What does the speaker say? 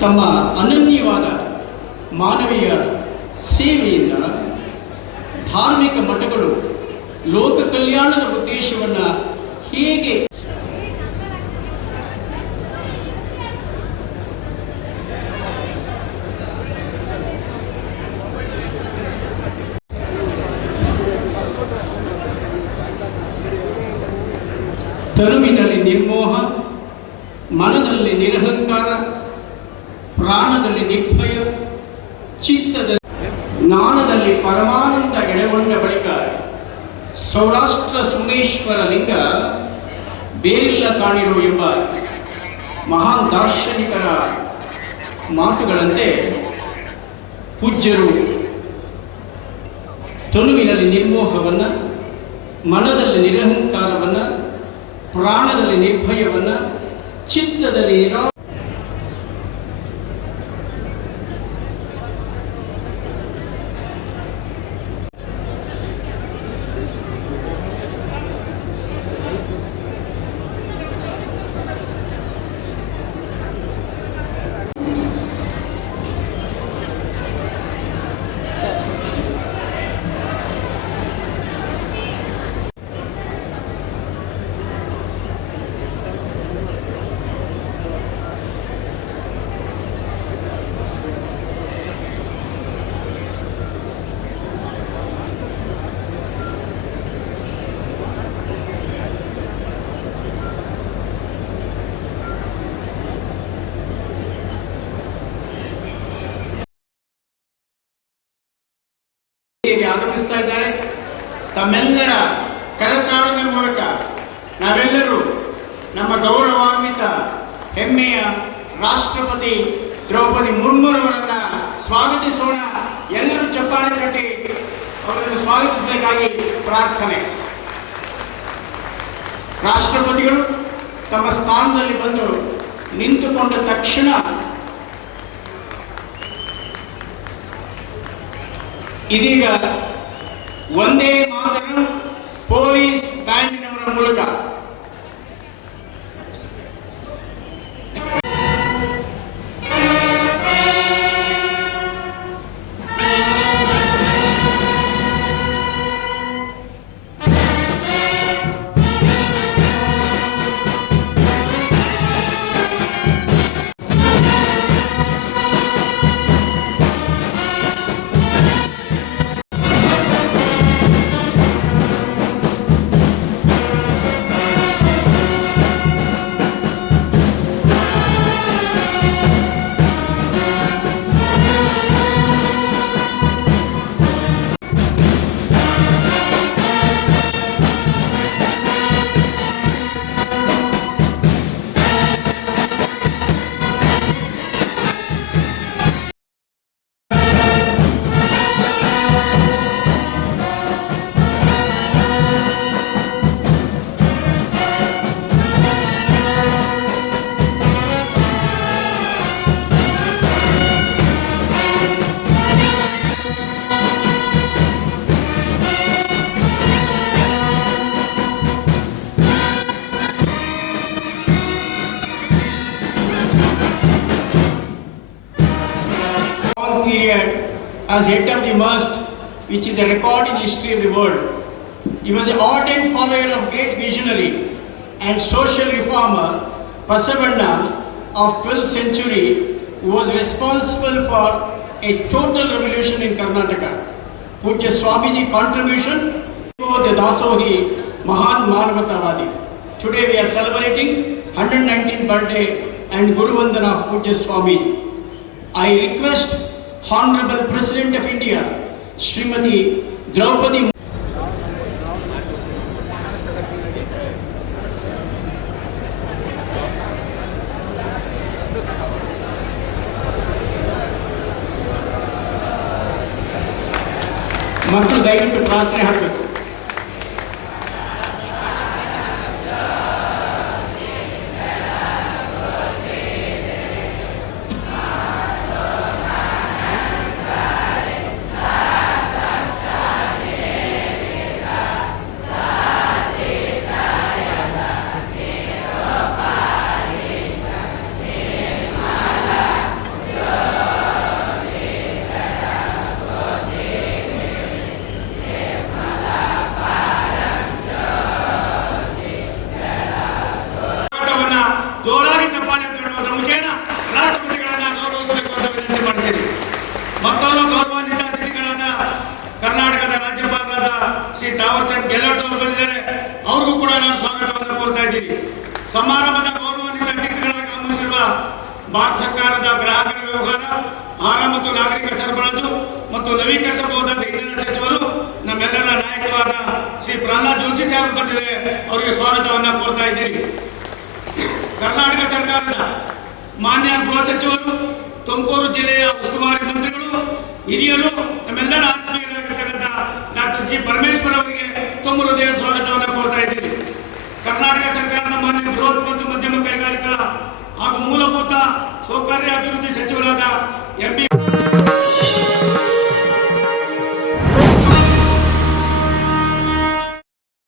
ತಮ್ಮ ಅನನ್ಯವಾದ ಮಾನವೀಯ ಸೇವೆಯಿಂದ ಧಾರ್ಮಿಕ ಮಠಗಳು ಲೋಕ ಕಲ್ಯಾಣದ ಉದ್ದೇಶವನ್ನು ಹೇಗೆ ತನುವಿನಲ್ಲಿ ನಿರ್ಮೋಹ, ಮನದಲ್ಲಿ ನಿರಹಂಕಾರ, ಪ್ರಾಣದಲ್ಲಿ ನಿರ್ಭಯ, ಚಿತ್ತದಲ್ಲಿ ಜ್ಞಾನದಲ್ಲಿ ಪರಮಾನಂದ ಎಳೆಗೊಂಡ ಬಳಿಕ ಸೌರಾಷ್ಟ್ರ ಸೋಮೇಶ್ವರ ಲಿಂಗ ಬೇರಿಲ್ಲ ಕಾಣಿರು ಎಂಬ ಮಹಾನ್ ದಾರ್ಶನಿಕರ ಮಾತುಗಳಂತೆ ಪೂಜ್ಯರು ತನುವಿನಲ್ಲಿ ನಿರ್ಮೋಹವನ್ನು, ಮನದಲ್ಲಿ ನಿರಹಂಕಾರವನ್ನು, ಪ್ರಾಣದಲ್ಲಿ ನಿರ್ಭಯವನ್ನು, ಚಿತ್ತದಲ್ಲಿ ಆಗಮಿಸ್ತಾ ಇದ್ದಾರೆ. ತಮ್ಮೆಲ್ಲರ ಕರತಾಳದ ಮೂಲಕ ನಾವೆಲ್ಲರೂ ನಮ್ಮ ಗೌರವಾನ್ವಿತ ಹೆಮ್ಮೆಯ ರಾಷ್ಟ್ರಪತಿ ದ್ರೌಪದಿ ಮುರ್ಮುರವರನ್ನ ಸ್ವಾಗತಿಸೋಣ. ಎಲ್ಲರೂ ಚಪ್ಪಾಳೆ ತಟ್ಟಿ ಅವರನ್ನು ಸ್ವಾಗತಿಸಬೇಕಾಗಿ ಪ್ರಾರ್ಥನೆ. ರಾಷ್ಟ್ರಪತಿಗಳು ತಮ್ಮ ಸ್ಥಾನದಲ್ಲಿ ಬಂದು ನಿಂತುಕೊಂಡ ತಕ್ಷಣ ಇದೀಗ ಒಂದೇ ಮಾತರಂ ಪೊಲೀಸ್ ಬ್ಯಾಂಡಿನವರ ಮೂಲಕ as head of the mosque, which is a record in the history of the world. He was an ardent follower of great visionary and social reformer Basavanna of 12th century, who was responsible for a total revolution in Karnataka. Pujya Swamiji contribution to the Dasohi Mahan Manvatavadi. Today we are celebrating 119th birthday and Guru Vandana of Pujya Swamiji. I request Honorable President of India, Srimati Draupadi ಮಕ್ಕಳು ದಯವಿಟ್ಟು ಪ್ರಾರ್ಥನೆ ಹಾಕಬೇಕು. ಶ್ರೀ ತಾವರ್ಚಂದ್ ಗೆಹ್ಲೋಟ್ ಅವರು ಬಂದಿದ್ದಾರೆ, ಅವ್ರಿಗೂ ಕೂಡ ನಾನು ಸ್ವಾಗತವನ್ನು ಕೋರ್ತಾ ಇದ್ದೀನಿ. ಸಮಾರಂಭದ ಗೌರವಾನ್ವಿತ ಅತಿಥಿಗಳಾಗಿ ಆಗಮಿಸಿರುವ ಭಾರತ ಸರ್ಕಾರದ ಗ್ರಾಹಕರ ವ್ಯವಹಾರ, ಆಹಾರ ಮತ್ತು ನಾಗರಿಕ ಸರಬರಾಜು ಮತ್ತು ನವೀಕರಿಸಬಹುದಾದ ಇಂಧನ ಸಚಿವರು, ನಮ್ಮೆಲ್ಲರ ನಾಯಕರಾದ ಶ್ರೀ ಪ್ರಹ್ಲಾದ್ ಜೋಶಿ ಸಾಹೇಬರು ಬಂದಿದ್ದಾರೆ, ಅವರಿಗೆ ಸ್ವಾಗತವನ್ನು ಕೋರ್ತಾ ಇದ್ದೀರಿ. ಕರ್ನಾಟಕ ಸರ್ಕಾರದ ಮಾನ್ಯ ಗೃಹ ಸಚಿವರು, ತುಮಕೂರು ಜಿಲ್ಲೆಯ ಉಸ್ತುವಾರಿ ಮಂತ್ರಿಗಳು, ಹಿರಿಯರು, ನಮ್ಮೆಲ್ಲರ ಆತ್ಮೀಯರಾಗಿರ್ತಕ್ಕಂಥ ಡಾಕ್ಟರ್ ಜಿ ಪರಮೇಶ್ವರ್ ಅವರಿಗೆ ತುಂಬ ಹೃದಯ ಸ್ವಾಗತವನ್ನು ಕೋರ್ತಾ ಇದ್ದೀರಿ. ಕರ್ನಾಟಕ ಸರ್ಕಾರದ ಮಾನ್ಯ ಬೃಹತ್ ಮತ್ತು ಮಧ್ಯಮ ಕೈಗಾರಿಕಾ ಹಾಗೂ ಮೂಲಭೂತ ಸೌಕರ್ಯ ಅಭಿವೃದ್ಧಿ ಸಚಿವರಾದ ಎಂ